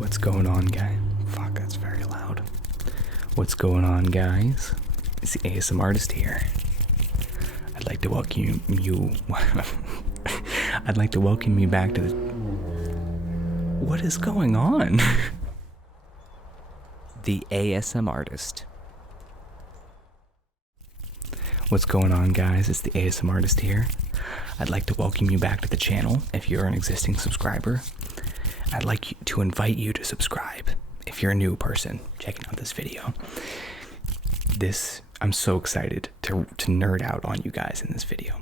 What's going on, guys? Fuck, that's very loud. What's going on, guys? It's the ASMaRtist here. I'd like to welcome you. I'd like to welcome you back to the. What is going on? The ASMaRtist. What's going on, guys? It's the ASMaRtist here. I'd like to welcome you back to the channel if you're an existing subscriber. I'd like to invite you to subscribe if you're a new person checking out this video. I'm so excited to nerd out on you guys in this video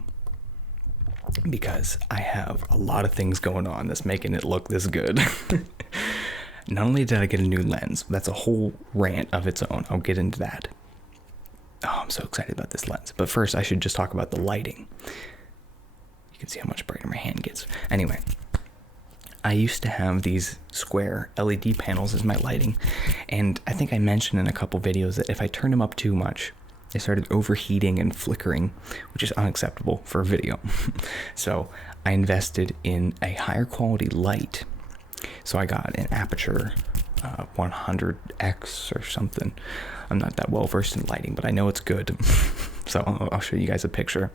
because I have a lot of things going on that's making it look this good. Not only did I get a new lens, that's a whole rant of its own. I'll get into that. Oh, I'm so excited about this lens. But first, I should just talk about the lighting. You can see how much brighter my hand gets. Anyway, I used to have these square LED panels as my lighting, and I think I mentioned in a couple videos that if I turned them up too much, they started overheating and flickering, which is unacceptable for a video. So I invested in a higher quality light. So I got an aperture 100x or something. I'm not that well versed in lighting, but I know it's good. So I'll show you guys a picture.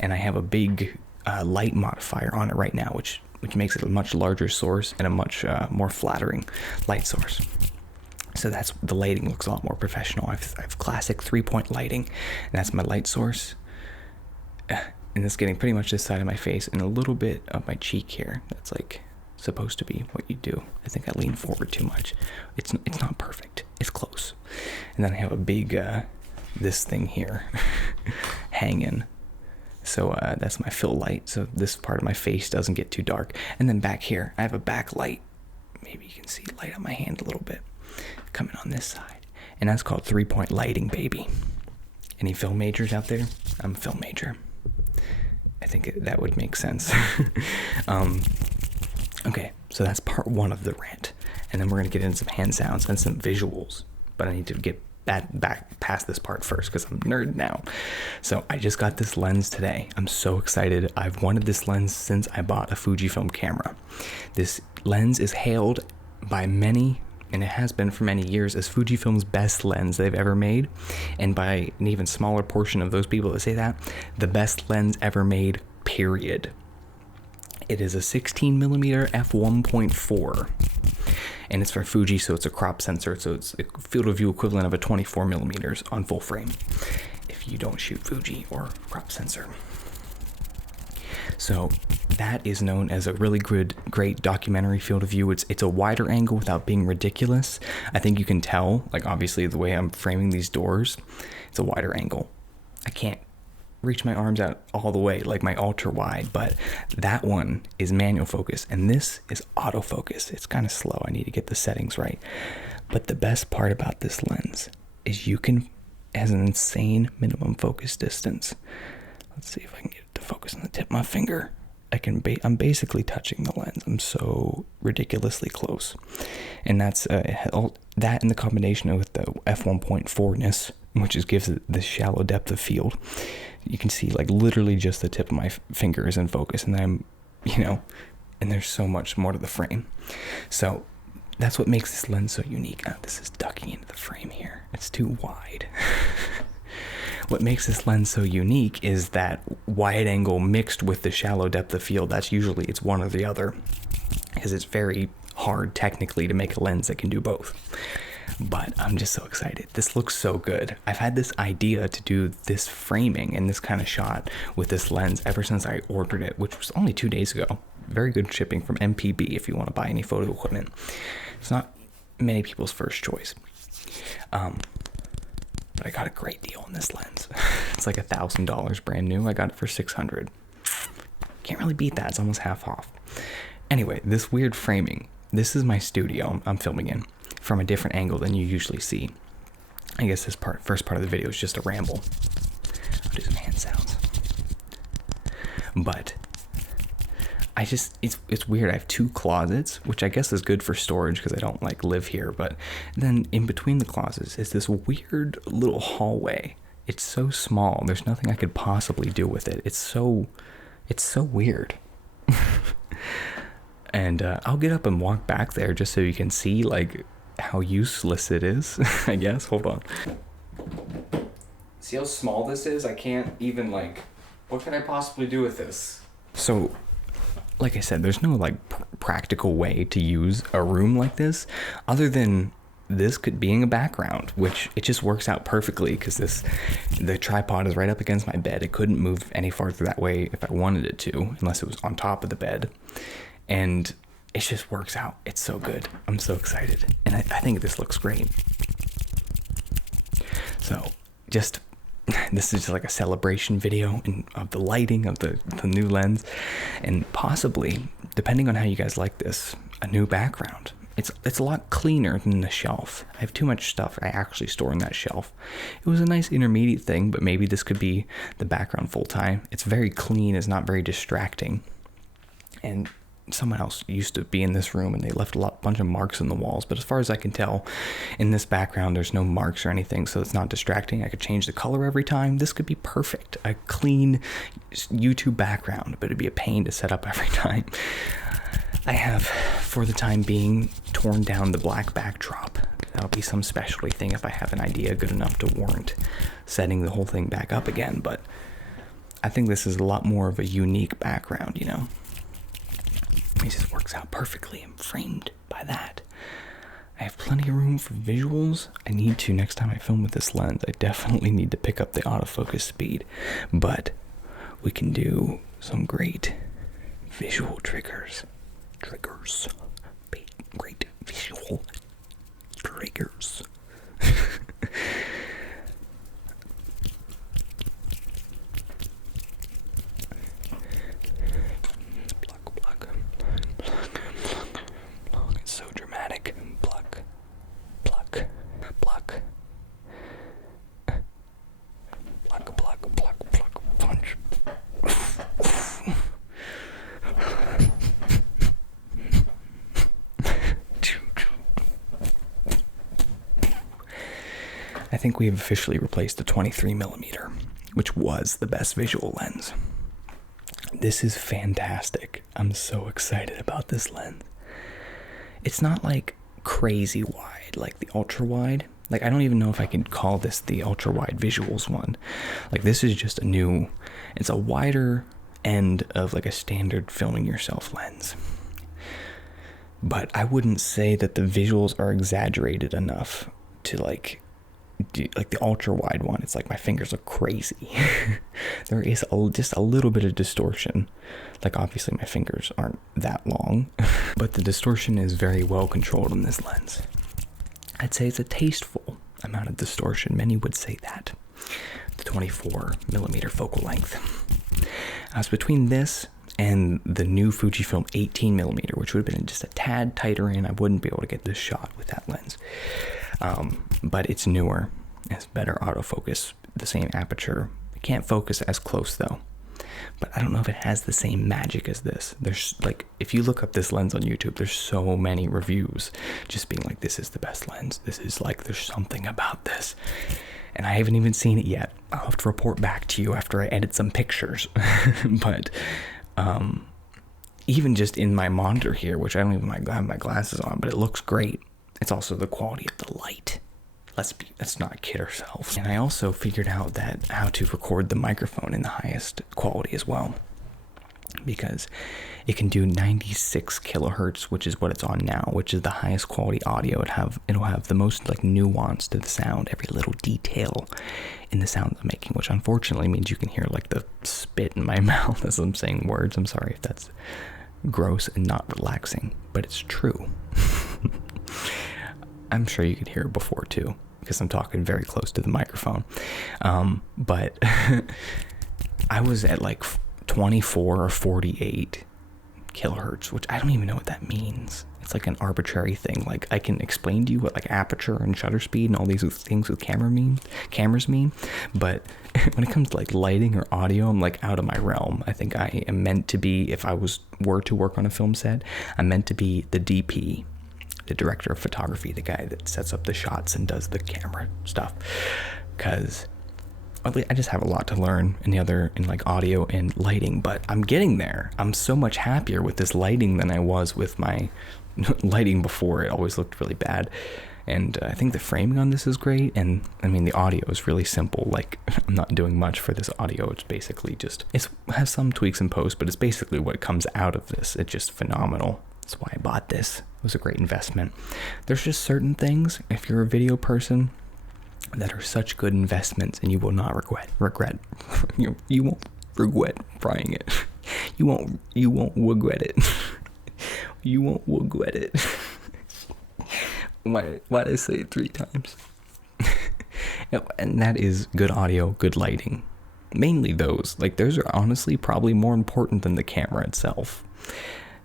And I have a big light modifier on it right now, which makes it a much larger source and a much more flattering light source. So the lighting looks a lot more professional. I have classic 3-point lighting, and that's my light source. And it's getting pretty much this side of my face and a little bit of my cheek here. That's like supposed to be what you do. I think I lean forward too much. It's not perfect. It's close. And then I have a big this thing here hanging. So that's my fill light. So this part of my face doesn't get too dark. And then back here, I have a backlight. Maybe you can see light on my hand a little bit coming on this side. And that's called 3-point lighting, baby. Any film majors out there? I'm a film major. I think that would make sense. Okay, so that's part one of the rant. And then we're going to get into some hand sounds and some visuals. But I need to get back past this part first because I'm nerd now. So I just got this lens today. I'm so excited. I've wanted this lens since I bought a Fujifilm camera. This lens is hailed by many, and it has been for many years, as Fujifilm's best lens they've ever made. And by an even smaller portion of those people that say that, the best lens ever made, period. It is a 16mm f1.4. And it's for Fuji, so it's a crop sensor, so it's a field of view equivalent of a 24mm on full frame if you don't shoot Fuji or crop sensor. So that is known as a really great documentary field of view. It's a wider angle without being ridiculous. I think you can tell, like obviously the way I'm framing these doors, it's a wider angle. I can't reach my arms out all the way like my ultra wide, but that one is manual focus and this is autofocus. It's kind of slow. I need to get the settings right. But the best part about this lens is it has an insane minimum focus distance. Let's see if I can get it to focus on the tip of my finger. I'm basically touching the lens. I'm so ridiculously close. And that's that in the combination with the f1.4ness, which gives it this shallow depth of field. You can see like literally just the tip of my finger is in focus, and then and there's so much more to the frame. So that's what makes this lens so unique. This is ducking into the frame here. It's too wide. What makes this lens so unique is that wide angle mixed with the shallow depth of field. It's one or the other, because it's very hard technically to make a lens that can do both. But I'm just so excited. This looks so good. I've had this idea to do this framing and this kind of shot with this lens ever since I ordered it, which was only 2 days ago. Very good shipping from MPB if you want to buy any photo equipment. It's not many people's first choice. But I got a great deal on this lens. It's like $1,000 brand new. I got it for $600. Can't really beat that. It's almost half off. Anyway, this weird framing. This is my studio I'm filming in, from a different angle than you usually see. I guess this first part of the video is just a ramble. I'll do some hand sounds. But it's weird. I have 2 closets, which I guess is good for storage because I don't live here. But then in between the closets is this weird little hallway. It's so small. There's nothing I could possibly do with it. It's so weird. And I'll get up and walk back there just so you can see like how useless it is, I guess. Hold on. See how small this is? I can't even like, what can I possibly do with this? So, like I said, there's no like practical way to use a room like this other than this being a background, which it just works out perfectly because the tripod is right up against my bed. It couldn't move any farther that way if I wanted it to, unless it was on top of the bed. And it just works out. It's so good. I'm so excited. And I think this looks great. So just, this is just like a celebration video of the lighting of the new lens, and possibly, depending on how you guys like this, a new background. It's a lot cleaner than the shelf. I have too much stuff I actually store in that shelf. It was a nice intermediate thing, but maybe this could be the background full time. It's very clean. It's not very distracting. And someone else used to be in this room and they left a bunch of marks in the walls, but as far as I can tell, in this background there's no marks or anything, so it's not distracting. I could change the color every time. This could be perfect. A clean YouTube background, but it'd be a pain to set up every time. I have, for the time being, torn down the black backdrop. That'll be some specialty thing if I have an idea good enough to warrant setting the whole thing back up again, but I think this is a lot more of a unique background, you know? It just works out perfectly. I'm framed by that. I have plenty of room for visuals. I need to, next time I film with this lens, I definitely need to pick up the autofocus speed, but we can do some great visual triggers. Great visual triggers. Pluck. It's so dramatic. Pluck. Punch. I think we have officially replaced the 23mm, which was the best visual lens. This is fantastic. I'm so excited about this lens. It's not like crazy wide, like the ultra wide. Like, I don't even know if I can call this the ultra wide visuals one. Like, this is just it's a wider end of like a standard filming yourself lens. But I wouldn't say that the visuals are exaggerated enough to like the ultra wide one. It's like my fingers are crazy. There is just a little bit of distortion. Like, obviously my fingers aren't that long, but the distortion is very well controlled in this lens. I'd say it's a tasteful amount of distortion. Many would say that. The 24mm focal length. As between this and the new Fujifilm 18mm, which would have been just a tad tighter in, I wouldn't be able to get this shot with that lens. But it's newer, it has better autofocus, the same aperture. It can't focus as close though, but I don't know if it has the same magic as this. There's like, if you look up this lens on YouTube, there's so many reviews just being like, this is the best lens. This is like, there's something about this. And I haven't even seen it yet. I'll have to report back to you after I edit some pictures. But even just in my monitor here, which I don't even have my glasses on, but it looks great. It's also the quality of the light. Let's not kid ourselves. And I also figured out how to record the microphone in the highest quality as well, because it can do 96 kilohertz, which is what it's on now, which is the highest quality audio. It'll have the most like nuance to the sound, every little detail in the sound I'm making, which unfortunately means you can hear like the spit in my mouth as I'm saying words. I'm sorry if that's gross and not relaxing, but it's true. I'm sure you could hear it before too, because I'm talking very close to the microphone. But I was at like 24 or 48 kilohertz, which I don't even know what that means. It's like an arbitrary thing. Like, I can explain to you what like aperture and shutter speed and all these things with cameras mean, but when it comes to like lighting or audio, I'm like out of my realm. I think I am meant to be, if I were to work on a film set, I'm meant to be the DP, the director of photography, the guy that sets up the shots and does the camera stuff, because I just have a lot to learn in like audio and lighting, but I'm getting there. I'm so much happier with this lighting than I was with my lighting before. It always looked really bad. And I think the framing on this is great. And I mean, the audio is really simple. Like, I'm not doing much for this audio. It's basically just, it has some tweaks in post, but it's basically what comes out of this. It's just phenomenal. That's why I bought this. It was a great investment. There's just certain things, if you're a video person, that are such good investments, and you will not regret. You won't regret buying it. You won't regret it. You won't regret it. Why did I say it 3 times? And that is good audio, good lighting. Mainly those. Like, those are honestly probably more important than the camera itself.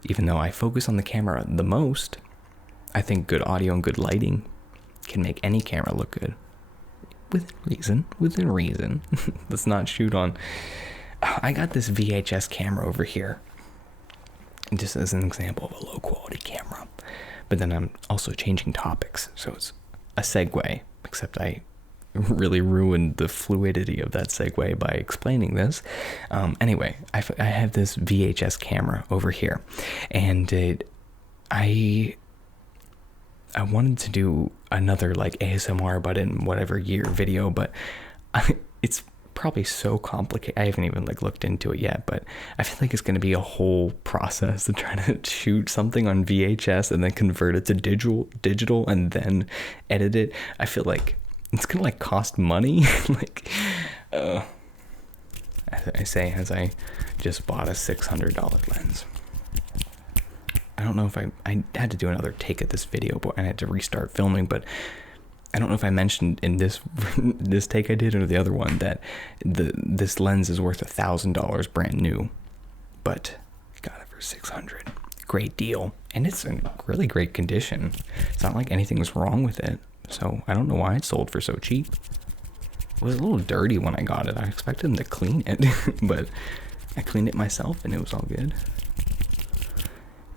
Even though I focus on the camera the most, I think good audio and good lighting can make any camera look good. Within reason. Let's not shoot on. I got this VHS camera over here, just as an example of a low quality camera. But then I'm also changing topics, so it's a segue, except I really ruined the fluidity of that segue by explaining this. Anyway, I have this VHS camera over here, and I wanted to do another like ASMR but in whatever year video, but it's probably so complicated. I haven't even like looked into it yet, but I feel like it's going to be a whole process to try to shoot something on VHS and then convert it to digital and then edit it. I feel like it's going to like cost money. Like, I say as I just bought a $600 lens. I don't know if I had to do another take at this video, but I had to restart filming, but I don't know if I mentioned in this take I did or the other one that this lens is worth $1,000 brand new, but I got it for $600. Great deal. And it's in really great condition. It's not like anything's wrong with it. So I don't know why it sold for so cheap. It was a little dirty when I got it. I expected them to clean it, but I cleaned it myself and it was all good.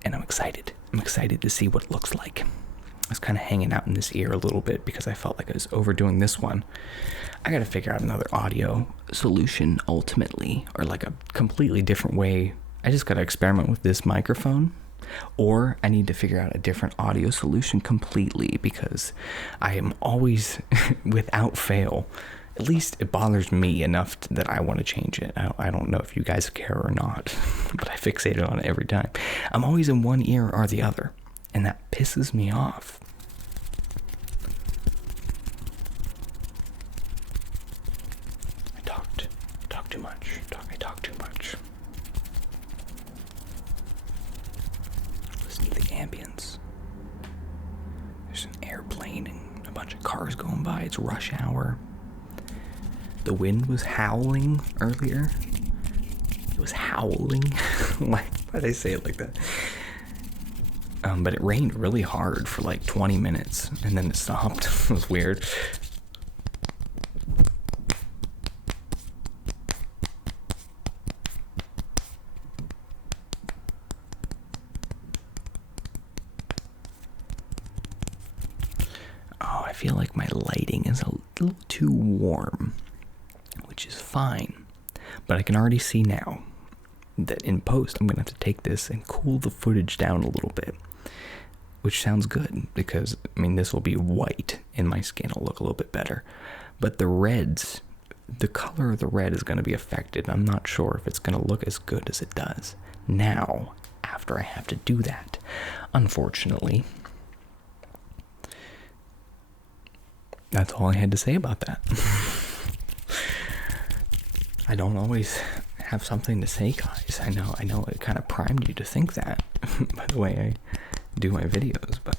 And I'm excited. I'm excited to see what it looks like. I was kind of hanging out in this ear a little bit because I felt like I was overdoing this one. I got to figure out another audio solution ultimately, or like a completely different way. I just got to experiment with this microphone, or I need to figure out a different audio solution completely, because I am always, without fail, at least it bothers me enough that I want to change it. I don't know if you guys care or not, but I fixate on it every time. I'm always in one ear or the other, and that pisses me off. I talk too much. I talk too much. Listen to the ambience. There's an airplane and a bunch of cars going by. It's rush hour. The wind was howling earlier. It was howling. Why did I say it like that? But it rained really hard for like 20 minutes and then it stopped. It was weird. Oh, I feel like my lighting is a little too warm, which is fine. But I can already see now that in post, I'm going to have to take this and cool the footage down a little bit, which sounds good because, I mean, this will be white and my skin will look a little bit better. But the reds, the color of the red is going to be affected. I'm not sure if it's going to look as good as it does now after I have to do that. Unfortunately, that's all I had to say about that. I don't always have something to say, guys. I know it kind of primed you to think that by the way I do my videos, but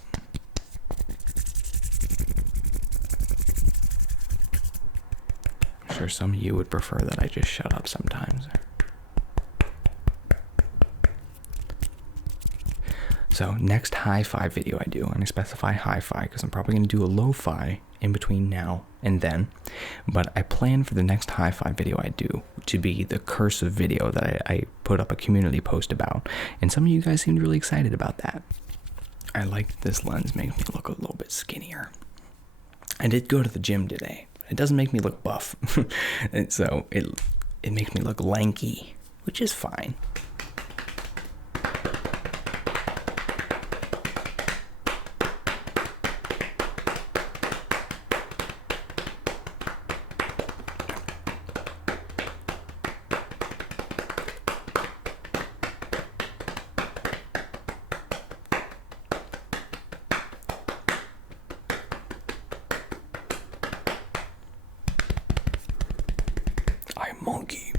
I'm sure some of you would prefer that I just shut up sometimes. So next hi-fi video I do, and I specify hi-fi because I'm probably going to do a lo-fi in between now and then, but I plan for the next hi-fi video I do to be the cursive video that I put up a community post about, and some of you guys seemed really excited about that. I like this lens makes me look a little bit skinnier. I did go to the gym today. I It doesn't make me look buff. And so it makes me look lanky, which is fine. I'm monkey.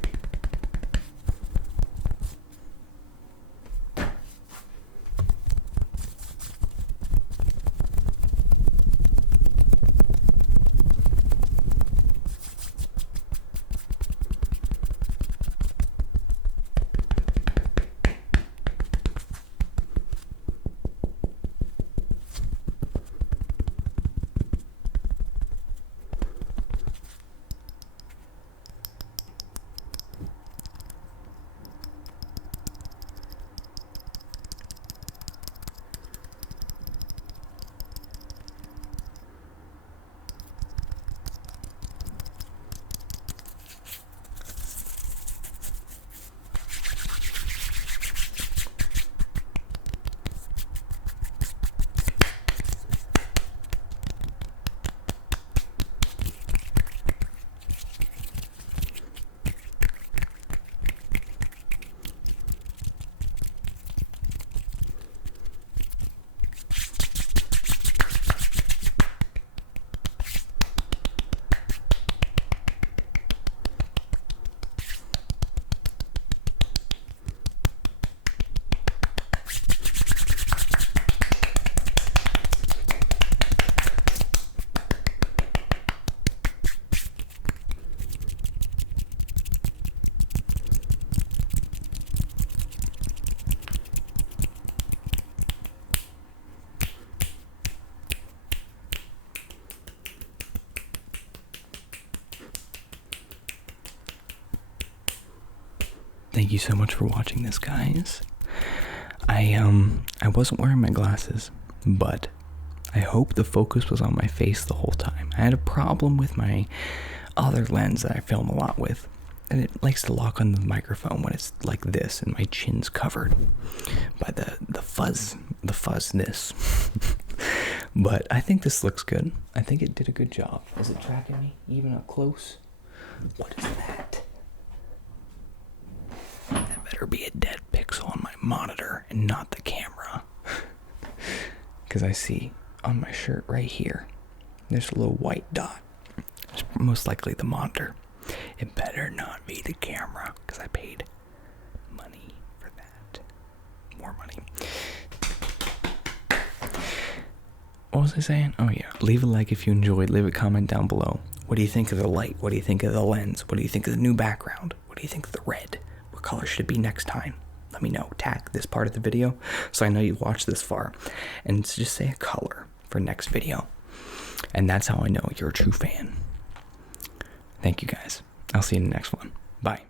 Thank you so much for watching this, guys. I wasn't wearing my glasses, but I hope the focus was on my face the whole time. I had a problem with my other lens that I film a lot with, and it likes to lock on the microphone when it's like this and my chin's covered by the fuzzness. But I think this looks good. I think it did a good job. Is it tracking me even up close? What is that? That better be a dead pixel on my monitor and not the camera. Because I see on my shirt right here, there's a little white dot. It's most likely the monitor. It better not be the camera, because I paid money for that. More money. What was I saying? Oh yeah, leave a like if you enjoyed. Leave a comment down below. What do you think of the light? What do you think of the lens? What do you think of the new background? What do you think of the red? What color should it be next time? Let me know. Tag this part of the video so I know you watched this far. And just say a color for next video. And that's how I know you're a true fan. Thank you guys. I'll see you in the next one. Bye.